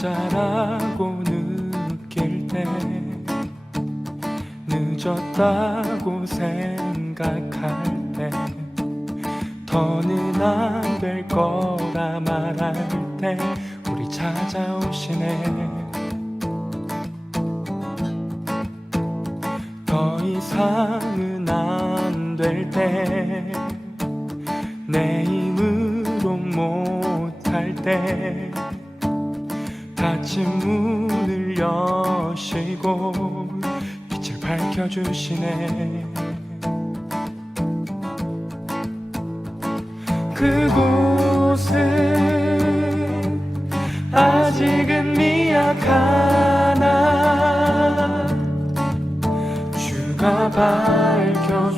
혼자라고 느낄 때 늦었다고 생각할 때 더는 안 될 거라 말할 때 우리 찾아오시네. 더 이상은 안 될 때 내 힘으로 못할 때 닫힌 문을 여시고 빛을 밝혀주시네. 그곳은 아직은 미약하나 주가 밝혀주시니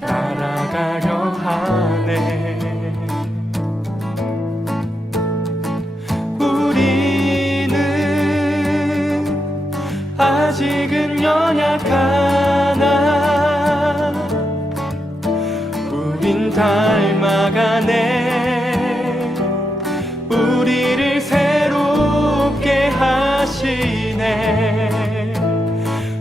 따라가려 하네. 우리는 아직은 연약하나 우린 닮아가네. 우리를 새롭게 하시네.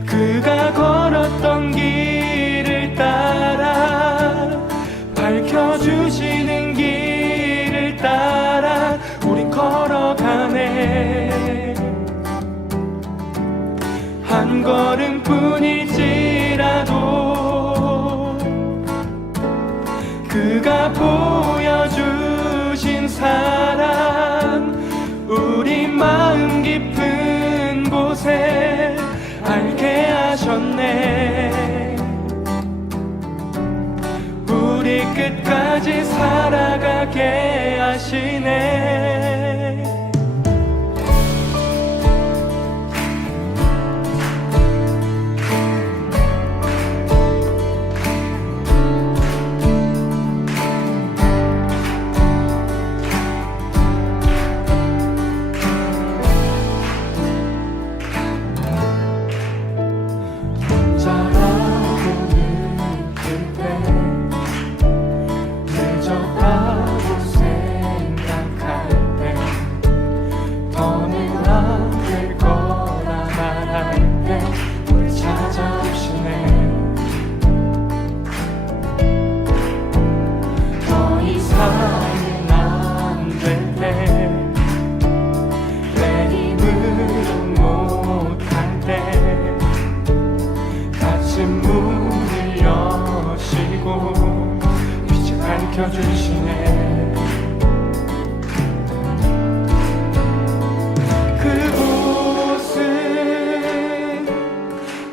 그가 걸었던 길을 따라 밝혀주시는 길을 따라 우린 걸어가네. 한 걸음뿐일지라도 그가 보여주신 사랑 우리 마음 깊은 곳에 알게 하셨네. 우리 끝까지 살아가게 하시네. 문을 여시고 빛을 밝혀주시네. 그곳은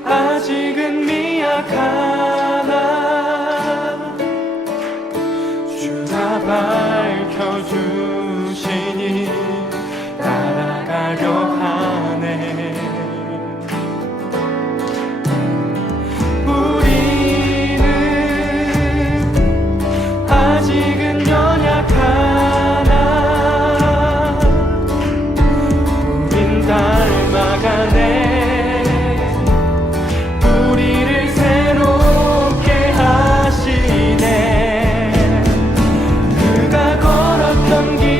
아직은 미약하나 주가 밝혀주시니 따라가려 하네. 아직은 연약하나 우린 닮아가네. 우리를 새롭게 하시네. 그가 걸었던 길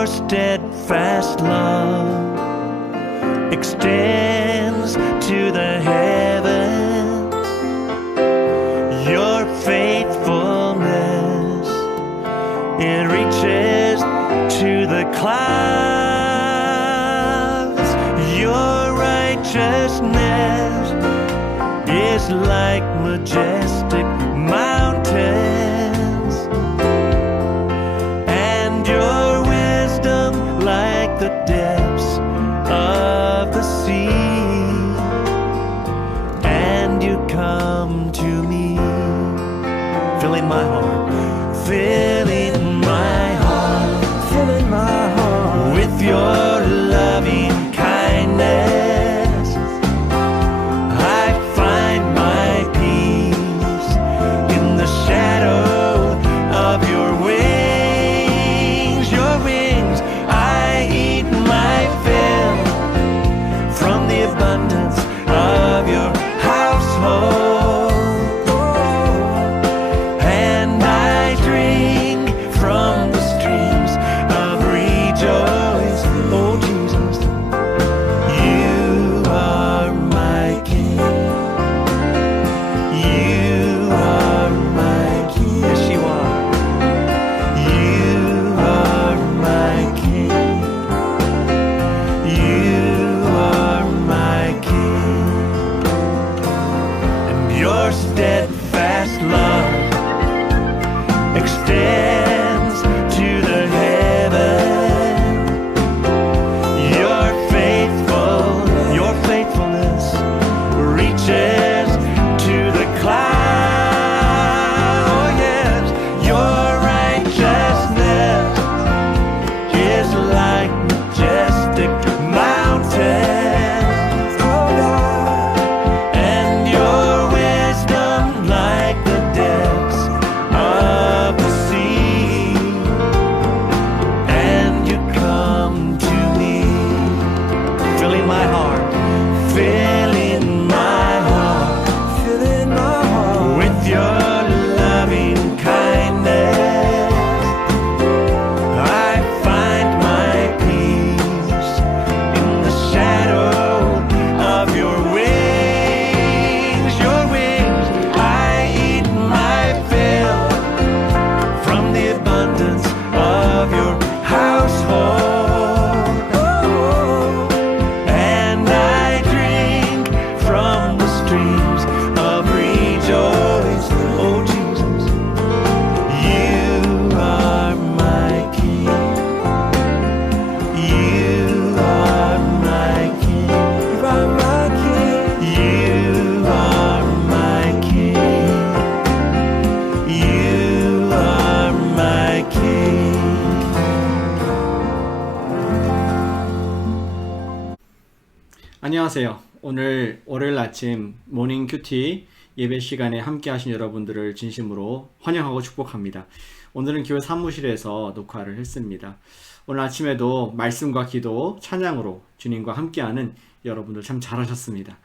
your steadfast love extends to the heavens. Your faithfulness, it reaches to the clouds. Your righteousness is like majestic mountains, and your wisdom like the depths of the sea. And you come to me, filling my heart, filling my heart, filling my heart with your loving kindness. I find my peace in the shadow of your wings. Your wings, I eat my fill from the abundance of your household, and I drink from the streams of rejoice. Oh Jesus, you are my King. You are my King. Yes, you are. You are my King. You are my King. And your steadfast love extends to the heaven. Your faithfulness reaches to the clouds. Oh yes, your righteousness is like majestic mountains. Oh God, and your wisdom like the depths of the sea. And you come to me, filling my heart, filling my heart, filling my heart with your loving kindness. I find my peace in the shadow of your wings. Your wings, I eat my fill from the abundance of your household, and I drink from the streams of rejoice. Oh Jesus, you are my King. You are my King. You are my King. You are my King. You are my King. 안녕하세요. 오늘 월요일 아침 모닝 큐티 예배 시간에 함께 하신 여러분들을 진심으로 환영하고 축복합니다. 오늘은 교회 사무실에서 녹화를 했습니다. 오늘 아침에도 말씀과 기도, 찬양으로 주님과 함께하는 여러분들 참 잘하셨습니다.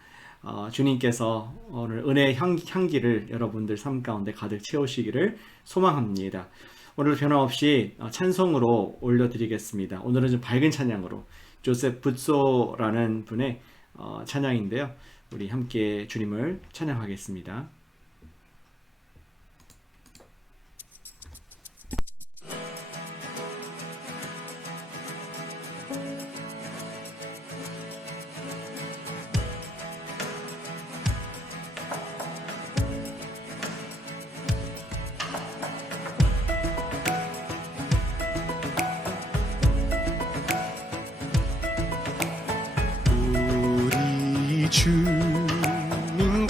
주님께서 오늘 은혜의 향기를 여러분들 삶 가운데 가득 채우시기를 소망합니다. 오늘 변함없이 찬송으로 올려드리겠습니다. 오늘은 좀 밝은 찬양으로 조셉 붓소라는 분의 찬양인데요. 우리 함께 주님을 찬양하겠습니다. 우리 주님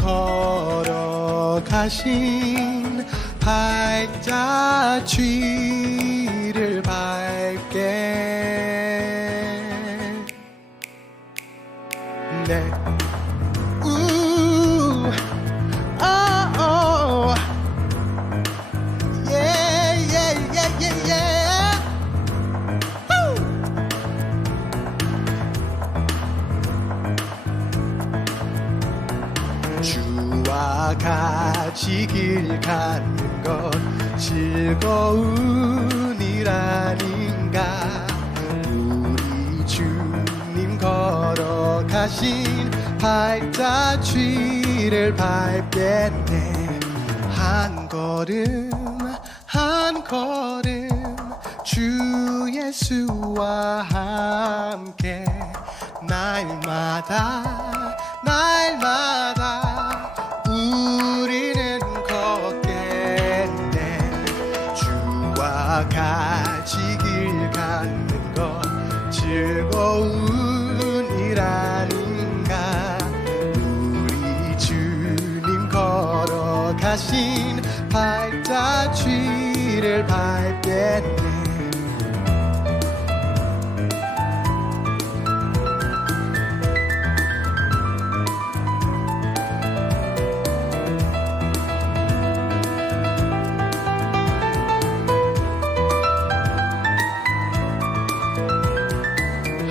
걸어가신 발자취를 밟게 네. 주와 같이 길 가는 것 즐거운 일 아닌가. 걸어가신 발자취를 밟겠네. 한 걸음 한 걸음 주 예수와 함께 날마다 날마다 우리는 걷겠네. 주와 같이 길 가는 것 즐거운 일 아닌가. 우리 주님 걸어가신 발자취를 밟겠네.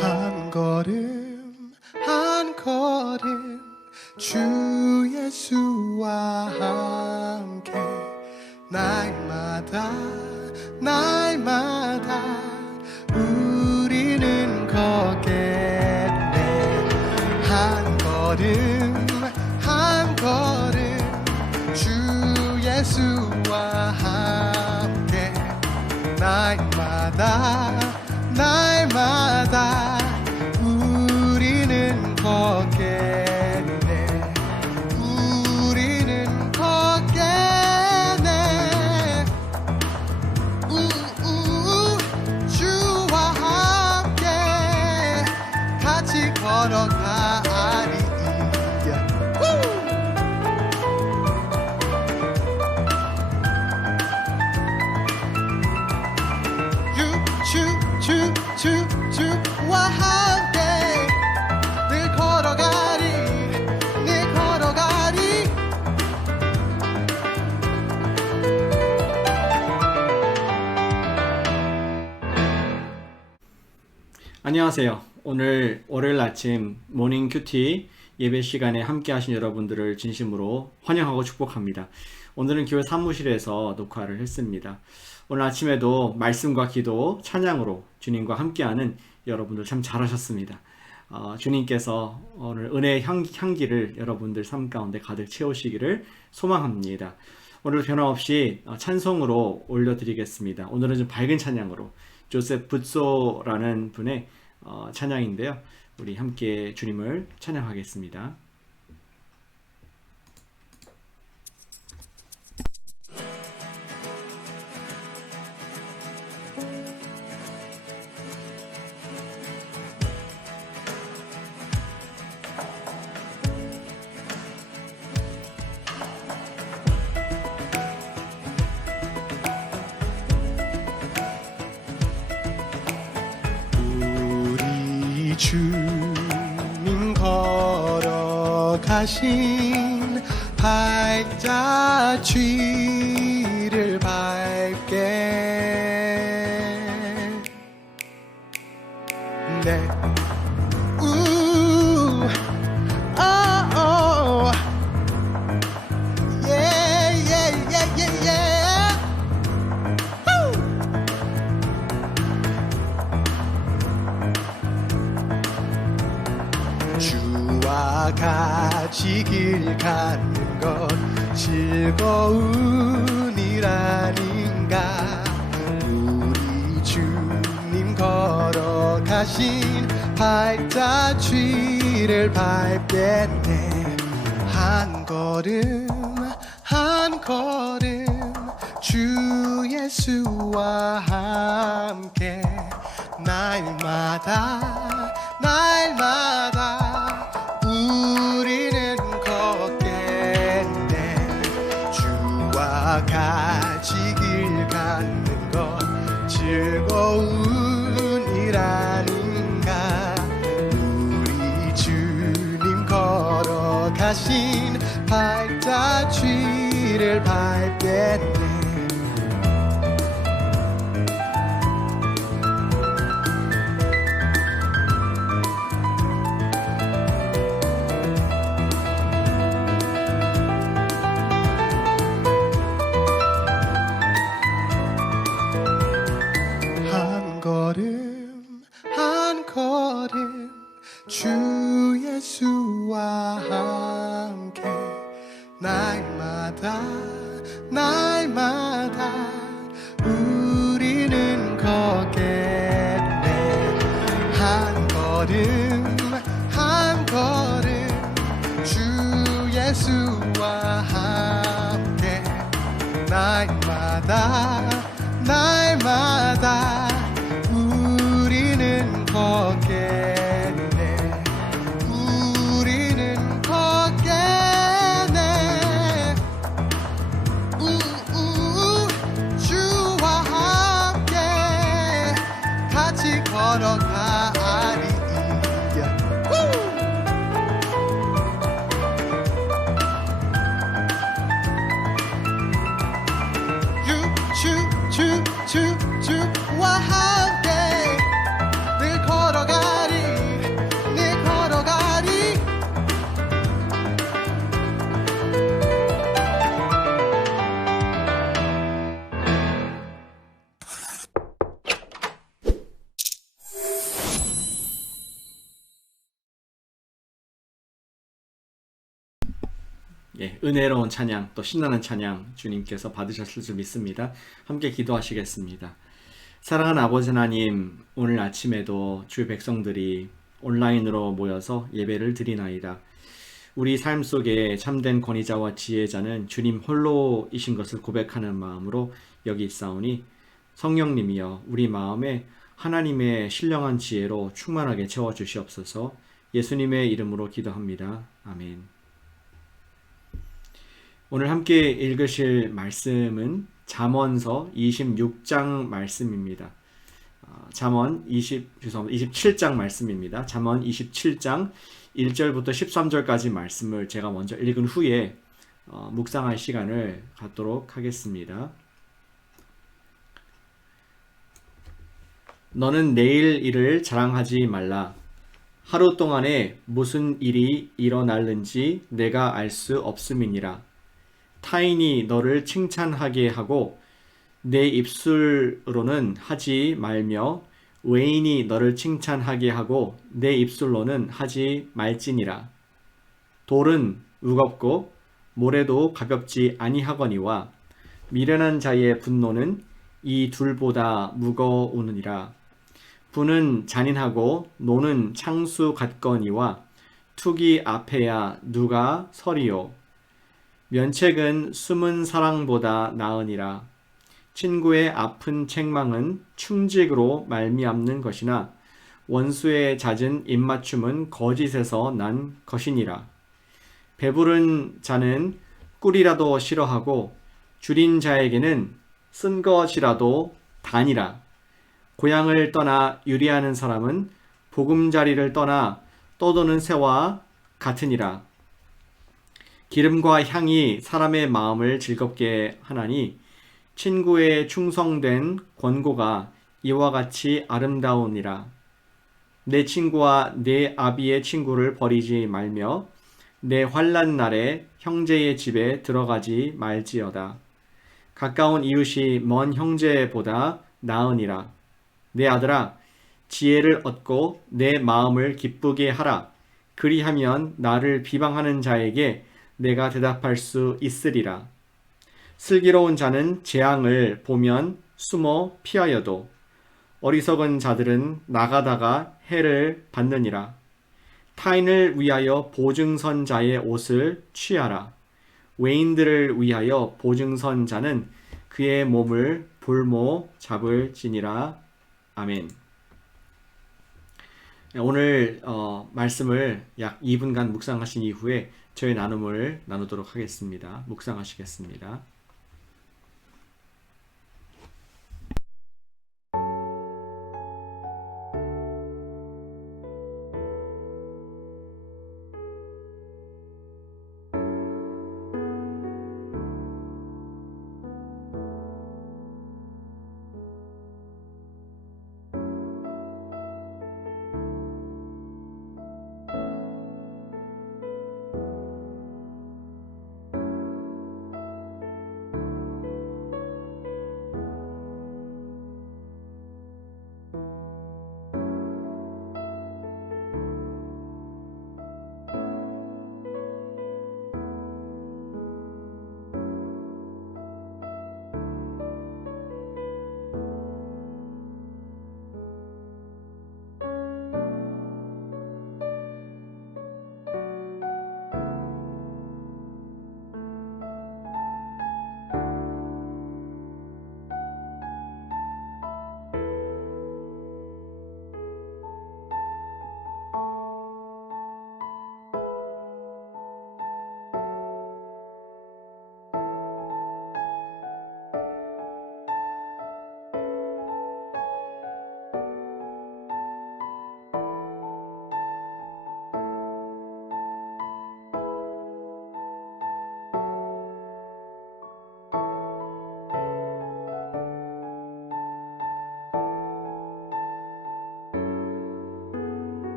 한 걸음 한 걸음 주 예수와 함께 날마다 날마다 우리는 걷겠네. 한 걸음 한 걸음 주 예수와 함께 날마다 날마다 우리는 걷겠네. 우리는 걷겠네. 주와 함께 같이 걸어가리. 주와 함께 늘 걸어가리 늘 걸어가리. 안녕하세요. 오늘 월요일 아침 모닝 큐티 예배 시간에 함께 하신 여러분들을 진심으로 환영하고 축복합니다. 오늘은 교회 사무실에서 녹화를 했습니다. 오늘 아침에도 말씀과 기도, 찬양으로 주님과 함께하는 여러분들 참 잘하셨습니다. 주님께서 오늘 은혜의 향기를 여러분들 삶 가운데 가득 채우시기를 소망합니다. 오늘 변함없이 찬송으로 올려드리겠습니다. 오늘은 좀 밝은 찬양으로 조셉 붓소라는 분의 찬양인데요. 우리 함께 주님을 찬양하겠습니다. 주님 걸어가신 발자취를 밟게 네. 주와 같이 길 가는 것 즐거운 일 아닌가. 우리 주님 걸어가신 발자취를 밟겠네. 한 걸음 한 걸음 주 예수와 함께 날마다 날마다 우리는 걷겠네. 주와 같이 길 가는 것 즐거운 일 아닌가. 우리 주님 걸어가신 발자취를 밟겠네. 한 걸음 한 걸음 주 예수와 함께 날마다 날마다 우리는 걷겠네. 한 걸음 한 걸음 주 예수와 함께 날마다 날마다 우리는 걷겠네. 우리는 걷겠네. 주와 함께 같이 걸어가리. 주와 함께 늘 걸어가리 늘 걸어가리. 예, 은혜로운 찬양, 또 신나는 찬양 주님께서 받으셨을 줄 믿습니다. 함께 기도하시겠습니다. 사랑하는 아버지 하나님, 오늘 아침에도 주 백성들이 온라인으로 모여서 예배를 드리나이다. 우리 삶 속에 참된 권위자와 지혜자는 주님 홀로이신 것을 고백하는 마음으로 여기 있사오니 성령님이여 우리 마음에 하나님의 신령한 지혜로 충만하게 채워주시옵소서. 예수님의 이름으로 기도합니다. 아멘. 오늘 함께 읽으실 말씀은 잠언서 26장 말씀입니다. 잠언 27장 말씀입니다. 잠언 27장 1절부터 13절까지 말씀을 제가 먼저 읽은 후에 묵상할 시간을 갖도록 하겠습니다. 너는 내일 일을 자랑하지 말라. 하루 동안에 무슨 일이 일어날는지 내가 알 수 없음이니라. 타인이 너를 칭찬하게 하고 내 입술로는 하지 말며 외인이 너를 칭찬하게 하고 내 입술로는 하지 말지니라. 돌은 무겁고 모래도 가볍지 아니하거니와 미련한 자의 분노는 이 둘보다 무거우느니라. 분은 잔인하고 노는 창수 같거니와 투기 앞에야 누가 서리요. 면책은 숨은 사랑보다 나으니라. 친구의 아픈 책망은 충직으로 말미암는 것이나 원수의 잦은 입맞춤은 거짓에서 난 것이니라. 배부른 자는 꿀이라도 싫어하고 줄인 자에게는 쓴 것이라도 다니라. 고향을 떠나 유리하는 사람은 보금자리를 떠나 떠도는 새와 같으니라. 기름과 향이 사람의 마음을 즐겁게 하나니 친구의 충성된 권고가 이와 같이 아름다우니라. 내 친구와 내 아비의 친구를 버리지 말며 내 환난 날에 형제의 집에 들어가지 말지어다. 가까운 이웃이 먼 형제보다 나으니라. 내 아들아, 지혜를 얻고 내 마음을 기쁘게 하라. 그리하면 나를 비방하는 자에게 내가 대답할 수 있으리라. 슬기로운 자는 재앙을 보면 숨어 피하여도 어리석은 자들은 나가다가 해를 받느니라. 타인을 위하여 보증선 자의 옷을 취하라. 외인들을 위하여 보증선 자는 그의 몸을 볼모 잡을지니라. 아멘. 오늘 말씀을 약 2분간 묵상하신 이후에 저희 나눔을 나누도록 하겠습니다. 묵상하시겠습니다.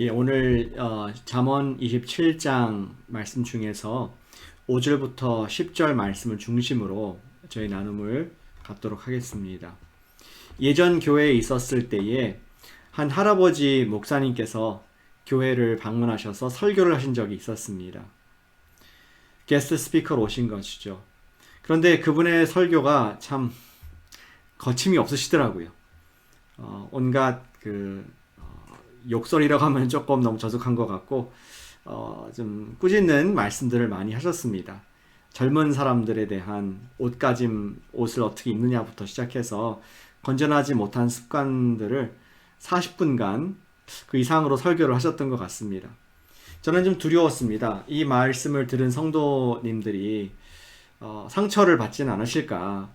예, 오늘 잠언 27장 말씀 중에서 5절부터 10절 말씀을 중심으로 저희 나눔을 갖도록 하겠습니다. 예전 교회에 있었을 때에 한 할아버지 목사님께서 교회를 방문하셔서 설교를 하신 적이 있었습니다. 게스트 스피커로 오신 것이죠. 그런데 그분의 설교가 참 거침이 없으시더라고요. 온갖 욕설이라고 하면 조금 너무 저속한 것 같고 좀 꾸짖는 말씀들을 많이 하셨습니다. 젊은 사람들에 대한 옷가짐, 옷을 어떻게 입느냐부터 시작해서 건전하지 못한 습관들을 40분간 그 이상으로 설교를 하셨던 것 같습니다. 저는 좀 두려웠습니다. 이 말씀을 들은 성도님들이 상처를 받지는 않으실까,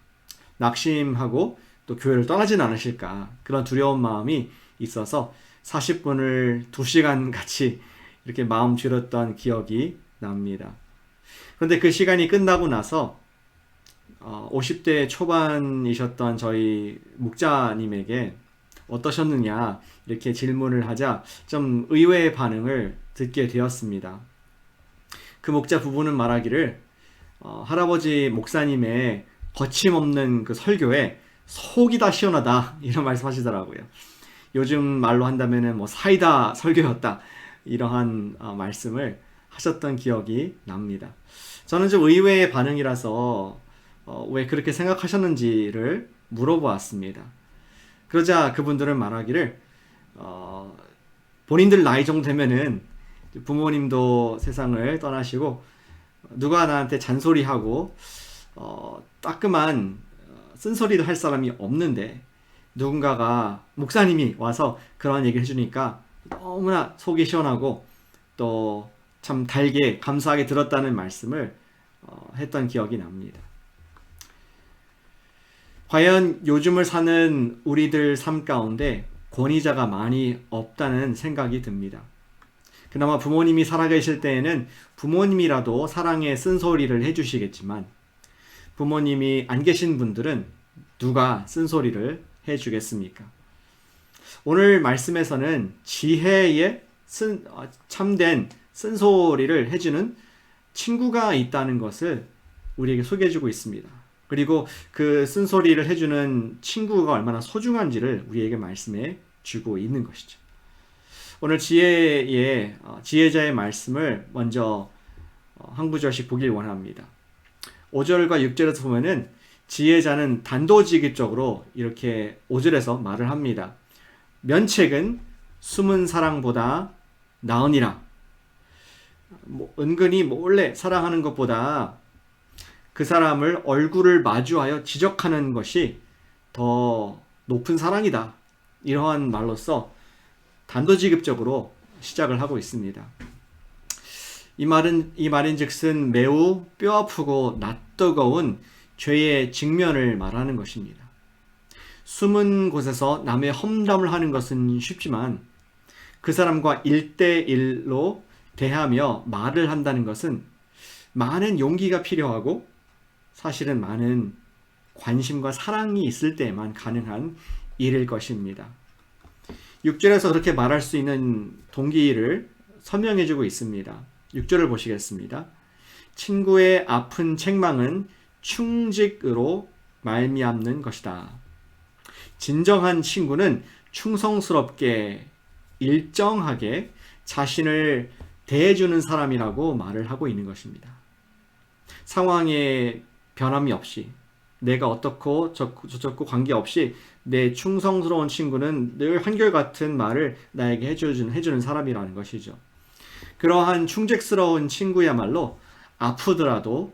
낙심하고 또 교회를 떠나지는 않으실까, 그런 두려운 마음이 있어서 40분을 2시간 같이 이렇게 마음 졸였던 기억이 납니다. 그런데 그 시간이 끝나고 나서 50대 초반이셨던 저희 목자님에게 어떠셨느냐 이렇게 질문을 하자 좀 의외의 반응을 듣게 되었습니다. 그 목자 부부는 말하기를 할아버지 목사님의 거침없는 그 설교에 속이 다 시원하다 이런 말씀하시더라고요. 요즘 말로 한다면은 뭐 사이다 설교였다 이러한 말씀을 하셨던 기억이 납니다. 저는 좀 의외의 반응이라서 왜 그렇게 생각하셨는지를 물어보았습니다. 그러자 그분들은 말하기를 본인들 나이 정도 되면은 부모님도 세상을 떠나시고 누가 나한테 잔소리하고 따끔한 쓴소리도 할 사람이 없는데 누군가가 목사님이 와서 그런 얘기를 해주니까 너무나 속이 시원하고 또 참 달게 감사하게 들었다는 말씀을 했던 기억이 납니다. 과연 요즘을 사는 우리들 삶 가운데 권위자가 많이 없다는 생각이 듭니다. 그나마 부모님이 살아계실 때에는 부모님이라도 사랑의 쓴소리를 해주시겠지만 부모님이 안 계신 분들은 누가 쓴소리를 해주겠습니까? 오늘 말씀에서는 지혜의 참된 쓴소리를 해주는 친구가 있다는 것을 우리에게 소개해주고 있습니다. 그리고 그 쓴소리를 해주는 친구가 얼마나 소중한지를 우리에게 말씀해 주고 있는 것이죠. 오늘 지혜자의 말씀을 먼저 한 구절씩 보길 원합니다. 5절과 6절에서 보면은 지혜자는 단도직입적으로 이렇게 5절에서 말을 합니다. 면책은 숨은 사랑보다 나으니라. 은근히 몰래 사랑하는 것보다 그 사람을 얼굴을 마주하여 지적하는 것이 더 높은 사랑이다. 이러한 말로써 단도직입적으로 시작을 하고 있습니다. 이 말인즉슨 매우 뼈아프고 낯뜨거운 죄의 직면을 말하는 것입니다. 숨은 곳에서 남의 험담을 하는 것은 쉽지만 그 사람과 1대1로 대하며 말을 한다는 것은 많은 용기가 필요하고 사실은 많은 관심과 사랑이 있을 때에만 가능한 일일 것입니다. 6절에서 그렇게 말할 수 있는 동기를 설명해주고 있습니다. 6절을 보시겠습니다. 친구의 아픈 책망은 충직으로 말미암는 것이다. 진정한 친구는 충성스럽게 일정하게 자신을 대해주는 사람이라고 말을 하고 있는 것입니다. 상황에 변함이 없이 내가 어떻고 저쩌고 관계없이 내 충성스러운 친구는 늘 한결같은 말을 나에게 해주는 사람이라는 것이죠. 그러한 충직스러운 친구야말로 아프더라도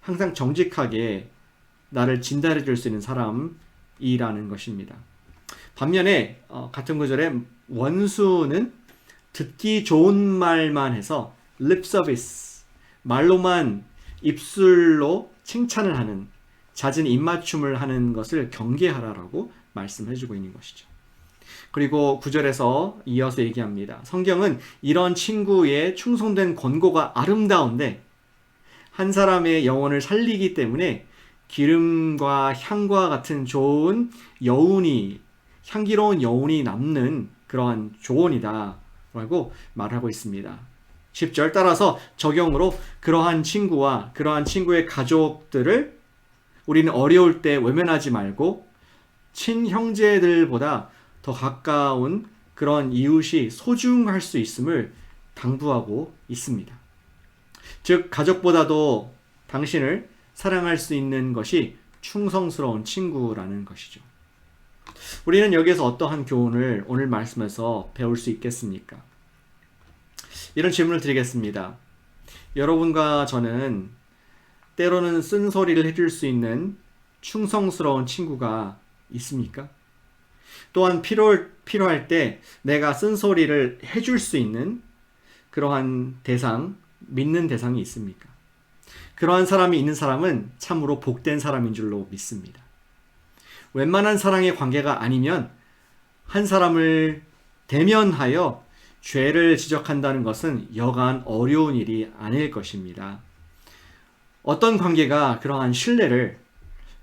항상 정직하게 나를 진단해 줄 수 있는 사람이라는 것입니다. 반면에 같은 구절에 원수는 듣기 좋은 말만 해서 lip service, 말로만 입술로 칭찬을 하는 잦은 입맞춤을 하는 것을 경계하라라고 말씀해주고 있는 것이죠. 그리고 9절에서 이어서 얘기합니다. 성경은 이런 친구의 충성된 권고가 아름다운데 한 사람의 영혼을 살리기 때문에 기름과 향과 같은 좋은 여운이, 향기로운 여운이 남는 그러한 조언이다 라고 말하고 있습니다. 10절 따라서 적용으로 그러한 친구와 그러한 친구의 가족들을 우리는 어려울 때 외면하지 말고 친형제들보다 더 가까운 그런 이웃이 소중할 수 있음을 당부하고 있습니다. 즉 가족보다도 당신을 사랑할 수 있는 것이 충성스러운 친구라는 것이죠. 우리는 여기에서 어떠한 교훈을 오늘 말씀에서 배울 수 있겠습니까? 이런 질문을 드리겠습니다. 여러분과 저는 때로는 쓴소리를 해줄 수 있는 충성스러운 친구가 있습니까? 또한 필요할 때 내가 쓴소리를 해줄 수 있는 그러한 대상, 믿는 대상이 있습니까? 그러한 사람이 있는 사람은 참으로 복된 사람인 줄로 믿습니다. 웬만한 사랑의 관계가 아니면 한 사람을 대면하여 죄를 지적한다는 것은 여간 어려운 일이 아닐 것입니다. 어떤 관계가 그러한 신뢰를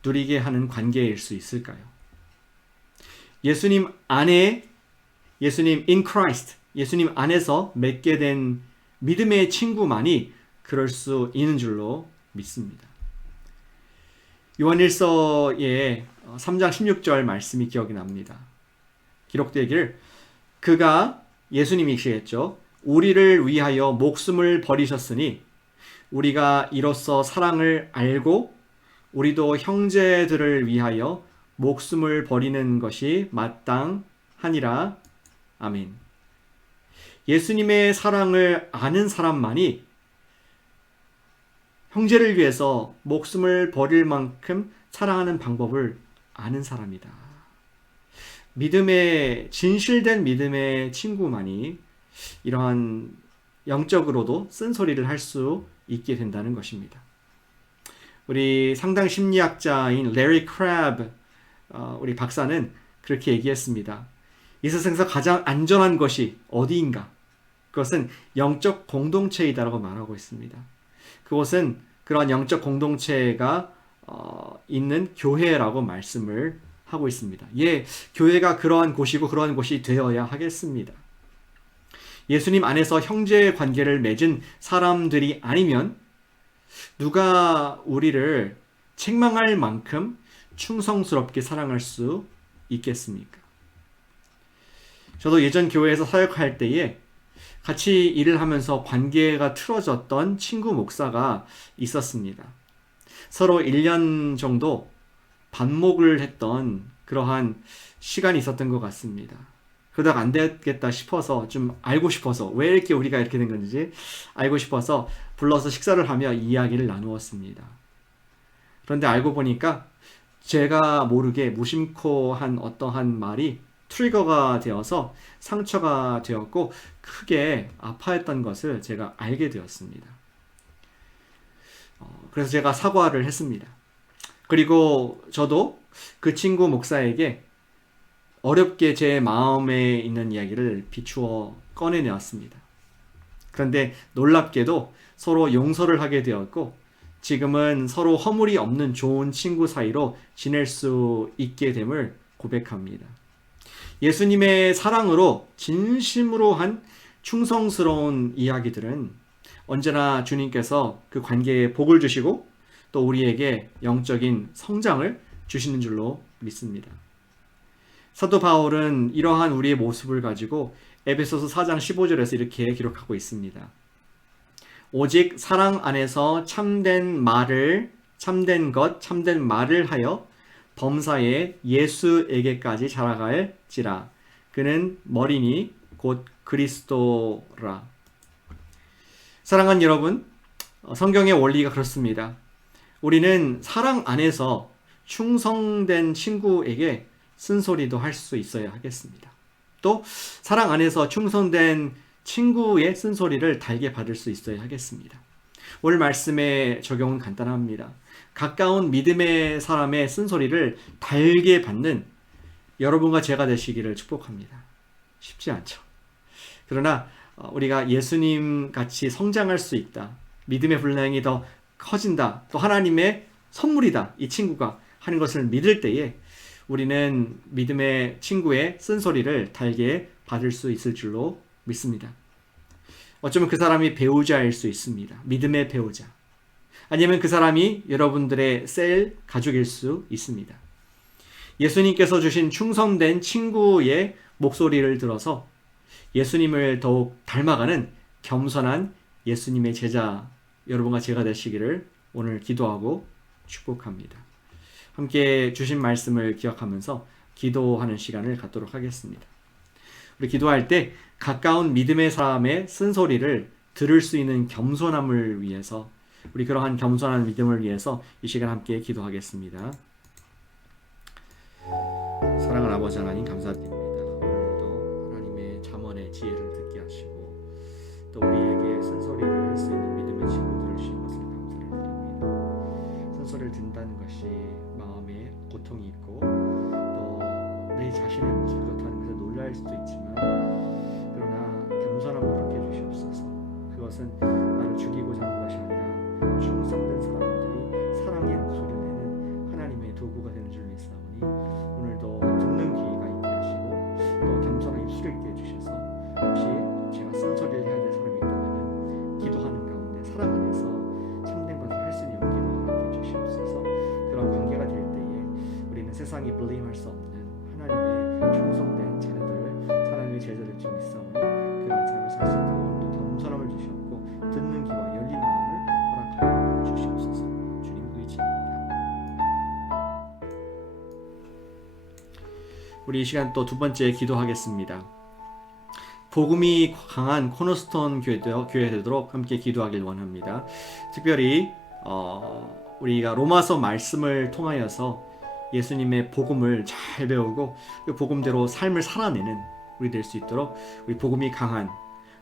누리게 하는 관계일 수 있을까요? 예수님 안에, 예수님 in Christ, 예수님 안에서 맺게 된 믿음의 친구만이 그럴 수 있는 줄로 믿습니다. 요한일서의 3장 16절 말씀이 기억이 납니다. 기록되기를 그가 예수님이시겠죠. 우리를 위하여 목숨을 버리셨으니 우리가 이로써 사랑을 알고 우리도 형제들을 위하여 목숨을 버리는 것이 마땅하니라. 아멘. 예수님의 사랑을 아는 사람만이 형제를 위해서 목숨을 버릴 만큼 사랑하는 방법을 아는 사람이다. 믿음의 진실된 믿음의 친구만이 이러한 영적으로도 쓴소리를 할 수 있게 된다는 것입니다. 우리 상당 심리학자인 레리 크랩 우리 박사는 그렇게 얘기했습니다. 이 세상에서 가장 안전한 것이 어디인가? 그것은 영적 공동체이다라고 말하고 있습니다. 그것은 그러한 영적 공동체가 있는 교회라고 말씀을 하고 있습니다. 예, 교회가 그러한 곳이고 그러한 곳이 되어야 하겠습니다. 예수님 안에서 형제의 관계를 맺은 사람들이 아니면 누가 우리를 책망할 만큼 충성스럽게 사랑할 수 있겠습니까? 저도 예전 교회에서 사역할 때에 같이 일을 하면서 관계가 틀어졌던 친구 목사가 있었습니다. 서로 1년 정도 반목을 했던 그러한 시간이 있었던 것 같습니다. 그러다가 안 되겠다 싶어서 좀 알고 싶어서 왜 이렇게 우리가 이렇게 된 건지 알고 싶어서 불러서 식사를 하며 이야기를 나누었습니다. 그런데 알고 보니까 제가 모르게 무심코 한 어떠한 말이 트리거가 되어서 상처가 되었고 크게 아파했던 것을 제가 알게 되었습니다. 그래서 제가 사과를 했습니다. 그리고 저도 그 친구 목사에게 어렵게 제 마음에 있는 이야기를 비추어 꺼내내었습니다. 그런데 놀랍게도 서로 용서를 하게 되었고 지금은 서로 허물이 없는 좋은 친구 사이로 지낼 수 있게 됨을 고백합니다. 예수님의 사랑으로 진심으로 한 충성스러운 이야기들은 언제나 주님께서 그 관계에 복을 주시고 또 우리에게 영적인 성장을 주시는 줄로 믿습니다. 사도 바울은 이러한 우리의 모습을 가지고 에베소서 4장 15절에서 이렇게 기록하고 있습니다. 오직 사랑 안에서 참된 말을 하여 범사에 예수에게까지 자라갈지라. 그는 머리니 곧 그리스도라. 사랑하는 여러분, 성경의 원리가 그렇습니다. 우리는 사랑 안에서 충성된 친구에게 쓴소리도 할 수 있어야 하겠습니다. 또 사랑 안에서 충성된 친구의 쓴소리를 달게 받을 수 있어야 하겠습니다. 오늘 말씀의 적용은 간단합니다. 가까운 믿음의 사람의 쓴소리를 달게 받는 여러분과 제가 되시기를 축복합니다. 쉽지 않죠. 그러나 우리가 예수님 같이 성장할 수 있다. 믿음의 분량이 더 커진다. 또 하나님의 선물이다. 이 친구가 하는 것을 믿을 때에 우리는 믿음의 친구의 쓴소리를 달게 받을 수 있을 줄로 믿습니다. 어쩌면 그 사람이 배우자일 수 있습니다. 믿음의 배우자. 아니면 그 사람이 여러분들의 셀 가족일 수 있습니다. 예수님께서 주신 충성된 친구의 목소리를 들어서 예수님을 더욱 닮아가는 겸손한 예수님의 제자 여러분과 제가 되시기를 오늘 기도하고 축복합니다. 함께 주신 말씀을 기억하면서 기도하는 시간을 갖도록 하겠습니다. 우리 기도할 때 가까운 믿음의 사람의 쓴소리를 들을 수 있는 겸손함을 위해서, 우리 그러한 겸손한 믿음을 위해서 이 시간 함께 기도하겠습니다. 사랑하는 아버지 하나님, 감사드립니다. 오늘도 하나님의 잠언의 지혜를 듣게 하시고 또 우리에게 쓴소리를 할 수 있는 믿음의 친구들을 주신 것을 감사를 드립니다. 쓴소리를 듣는다는 것이 마음에 고통이 있고 또 내 자신의 모습이 그렇다는 것에 놀랄 수도 있지만, 그러나 겸손함을 갖게 해주시옵소서. 그것은 나를 죽이고자 하는 것이 아니라 충성된 사람들이 사랑의 목소리를 내는 하나님의 도구가 되는 줄 믿사오니 오늘도 듣는 귀가 있게 하시고 또 겸손한 입술을 있게 해주셔서 혹시 제가 쓴소리를 해야 될 사람이 있다면 기도하는 가운데 사랑 안에서 참된 것을 할 수 있는 용기도 허락해 주시옵소서. 그런 관계가 될 때에 우리는 세상이 블레임할 수 없는 하나님의 충성된 자녀들, 하나님의 제자들 중 있사오니 그런 삶을 살 수 있도록 또 겸손함을 주시옵고 듣는 귀와 열린 마음을 허락하여 주시옵소서. 주님 의지합니다. 우리 이 시간 또 두 번째 기도하겠습니다. 복음이 강한 코너스톤 교회 되도록 함께 기도하길 원합니다. 특별히 우리가 로마서 말씀을 통하여서 예수님의 복음을 잘 배우고 그 복음대로 삶을 살아내는 우리 될 수 있도록, 우리 복음이 강한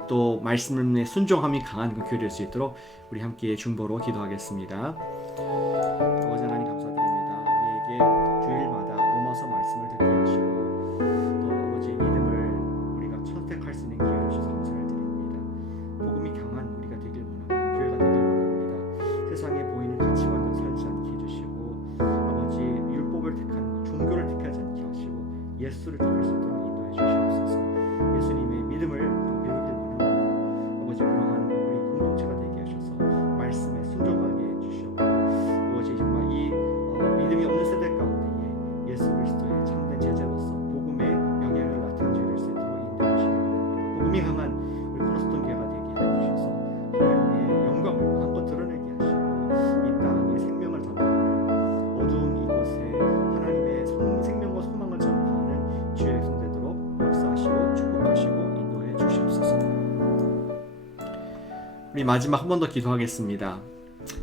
또 말씀의 순종함이 강한 그 교회 될 수 있도록 우리 함께 중보로 기도하겠습니다. 아버지 하나님, 감사드립니다. 우리에게 주일마다 로마서 말씀을 듣게 하시고 또 아버지 믿음을 우리가 선택할 수 있는 기회를 주셔서 감사를 드립니다. 복음이 강한 우리가 되길 원합니다. 교회가 되길 원합니다. 세상에 보이는 가치관을 살지 않게 해주시고 아버지 율법을 택하는 종교를 택하지 않게 하시고 예수를 택할 수 있도록 인도해 주시옵소서. 예수님의 믿음을 더 배우길 원합니다. 아버지 그러한 우리 공동체가 되게 하셔서 말씀에 순종하게 해주시옵고 아버지 정말 이 믿음이 없는 세대 가운데에 예수 그리스도의 참된 제자로서 복음의 영향을 나타낼 수 있도록 인도해 주시기 원합니다. 복음이 강한 우리 코너스톤 교회가 되게 해주셔서 하나님의 영광을 마음껏 드러내게 하시고 이 땅에 생명을 전파하는 어두운 이곳에 하나님의 생명과 소망을 전파하는 주의 백성 되도록 역사하시고 축복하시고 인도해 주시옵소서. 우리 마지막 한 번 더 기도하겠습니다.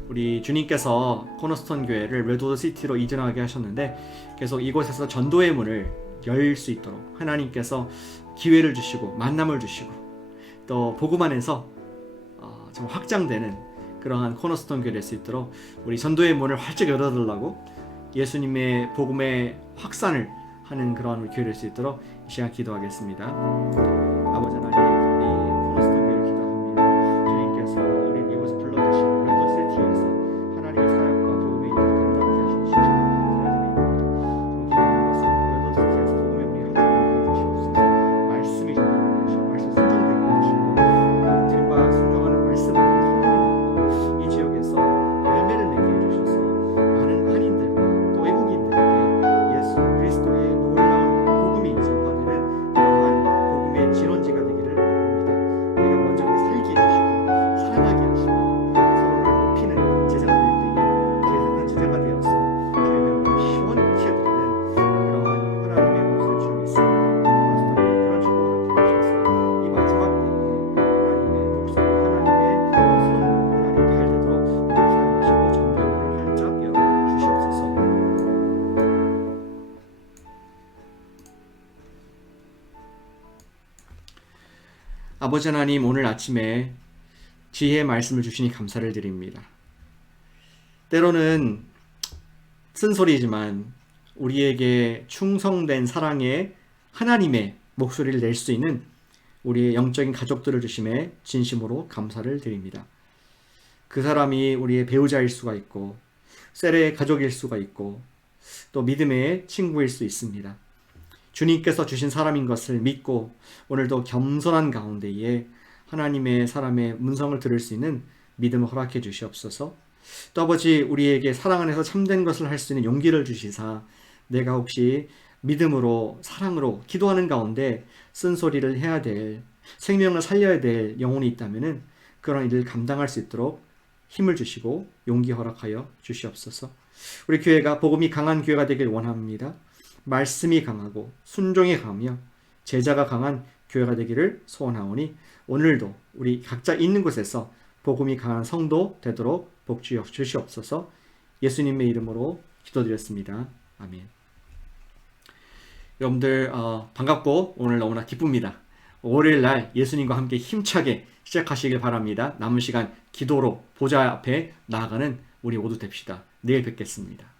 우리 주님께서 코너스톤 교회를 레드워터 시티로 이전하게 하셨는데 계속 이곳에서 전도의 문을 열 수 있도록 하나님께서 기회를 주시고 만남을 주시고 또 복음 안에서 좀 확장되는 그러한 코너스톤 교회 될 수 있도록 우리 전도의 문을 활짝 열어달라고 예수님의 복음의 확산을 하는 그러한 우리 교회 될 수 있도록 이 시간 기도하겠습니다. 아버지 하나님, 우리 코너스톤 교회를 기도합니다. 주님께서 우리 이곳에 불러주신 레드워터 시티에서 하나님의 사역과 복음의 일을 감당하게 하신 주님 감사드립니다. 기도하는 것은 레드워터 시티에서 복음의 문이 활짝 주시옵소서. 말씀이 전하게 하시고 말씀 순종되게 하시고 들과 순종하는 말씀을 이 지역에서 열매를 내게 해주셔서 많은 한인들과 또 외국인들에게 예수 그리스도의 놀라운 복음이 전파되는 그러한 복음의 진원지가 되기를 원합니다. 우리가 먼저 살게 하시고 사랑하게 하시고 서로를 높이는 제자가 될 때에 계속한 제자가 되어서 주의 명을 시원케 드리는 그러한 하나님의 모습을 주 믿습니다. 그런 축복을 주셔서 이 마지막 때에 하나님의 복성, 하나님의 손, 하나님의 발 되도록 사용하시고 전병을 활짝 열어 주시옵소서. 아버지 하나님, 오늘 아침에 지혜의 말씀을 주시니 감사를 드립니다. 때로는 쓴소리지만 우리에게 충성된 사랑의 하나님의 목소리를 낼 수 있는 우리의 영적인 가족들을 주심에 진심으로 감사를 드립니다. 그 사람이 우리의 배우자일 수가 있고 셀의 가족일 수가 있고 또 믿음의 친구일 수 있습니다. 주님께서 주신 사람인 것을 믿고 오늘도 겸손한 가운데에 하나님의 사람의 문성을 들을 수 있는 믿음을 허락해 주시옵소서. 또 아버지, 우리에게 사랑 안에서 참된 것을 할 수 있는 용기를 주시사 내가 혹시 믿음으로 사랑으로 기도하는 가운데 쓴소리를 해야 될, 생명을 살려야 될 영혼이 있다면 그런 일을 감당할 수 있도록 힘을 주시고 용기 허락하여 주시옵소서. 우리 교회가 복음이 강한 교회가 되길 원합니다. 말씀이 강하고 순종이 강하며 제자가 강한 교회가 되기를 소원하오니 오늘도 우리 각자 있는 곳에서 복음이 강한 성도 되도록 복 주시옵소서. 예수님의 이름으로 기도드렸습니다. 아멘. 여러분들 반갑고 오늘 너무나 기쁩니다. 월요일날 예수님과 함께 힘차게 시작하시길 바랍니다. 남은 시간 기도로 보좌 앞에 나아가는 우리 모두 됩시다. 내일 뵙겠습니다.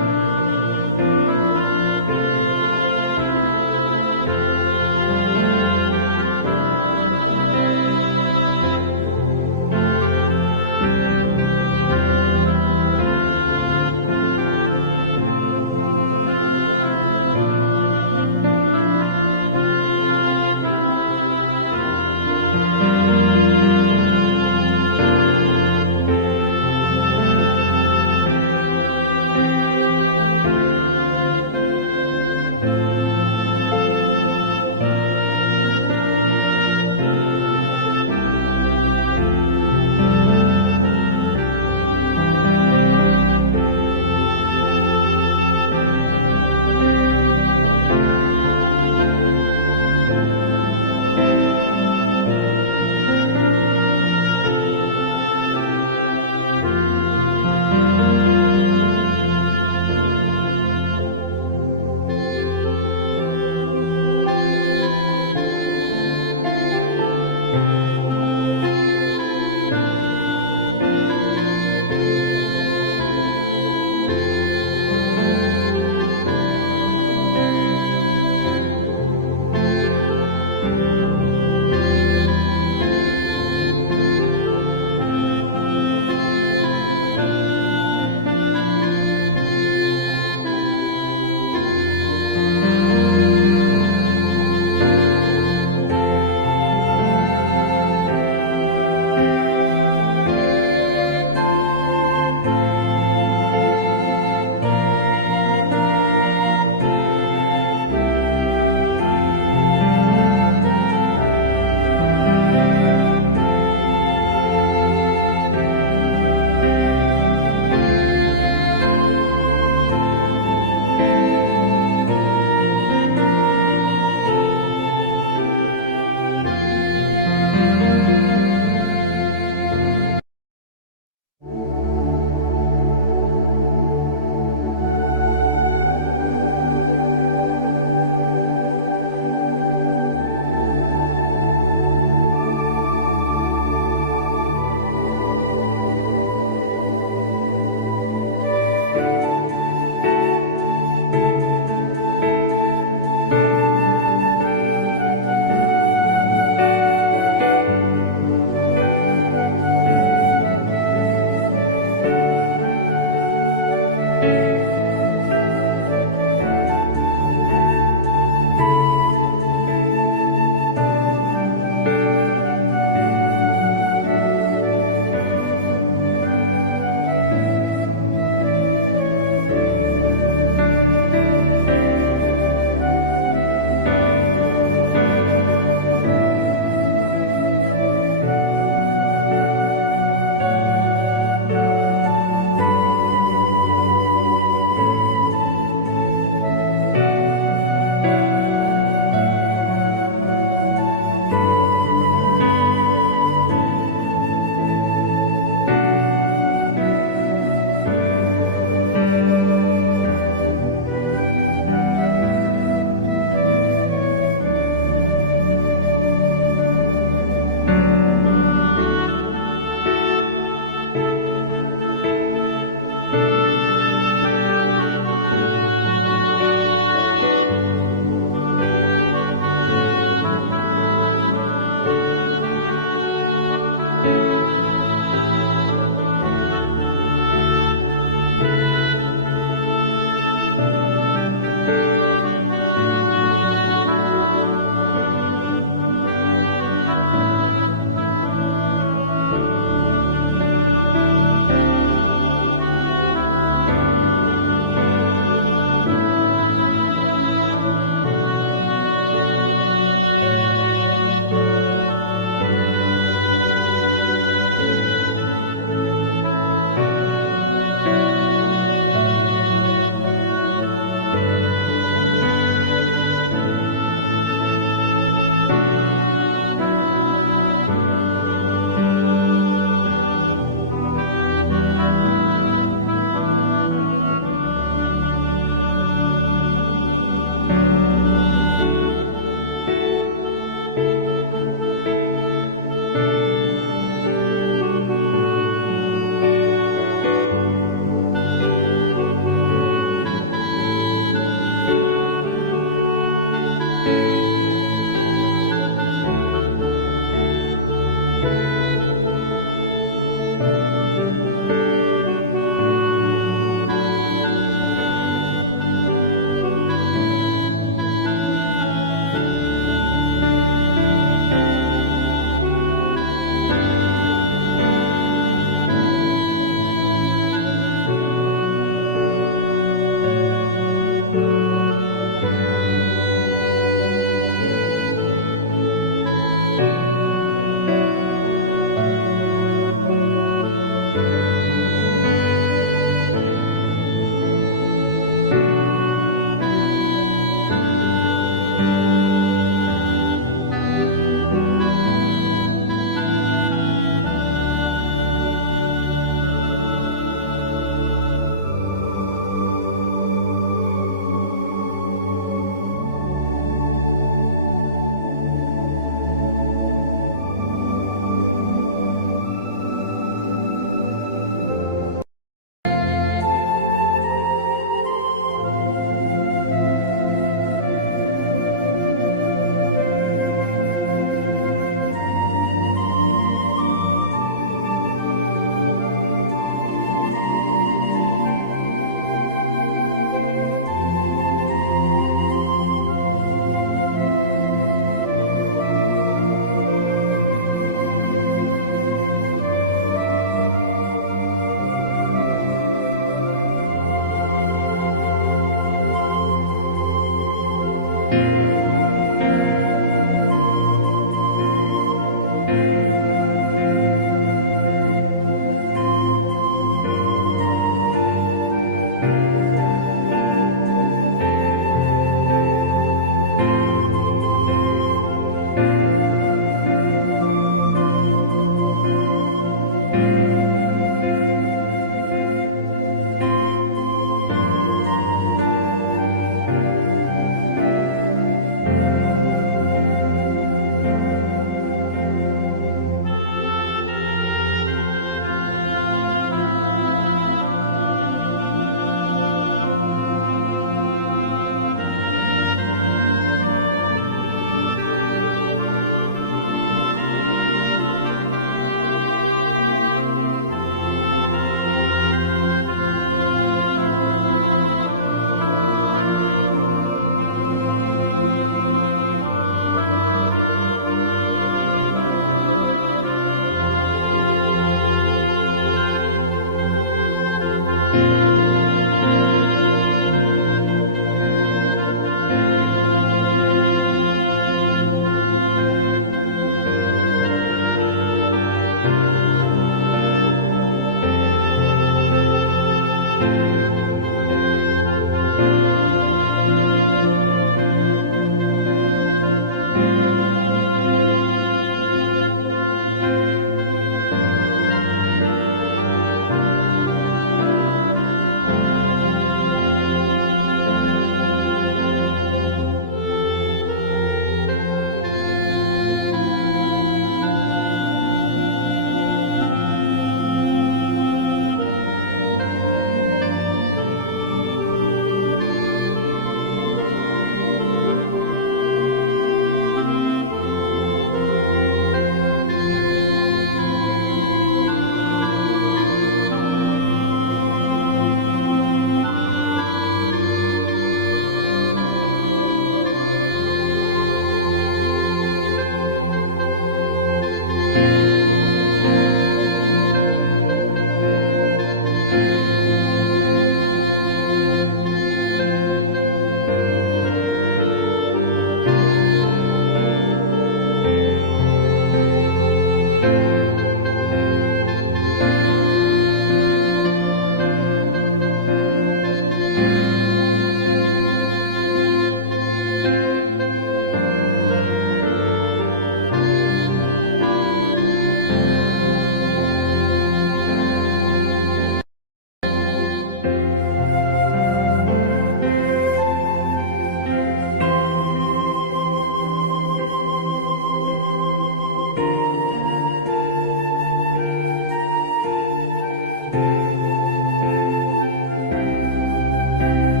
주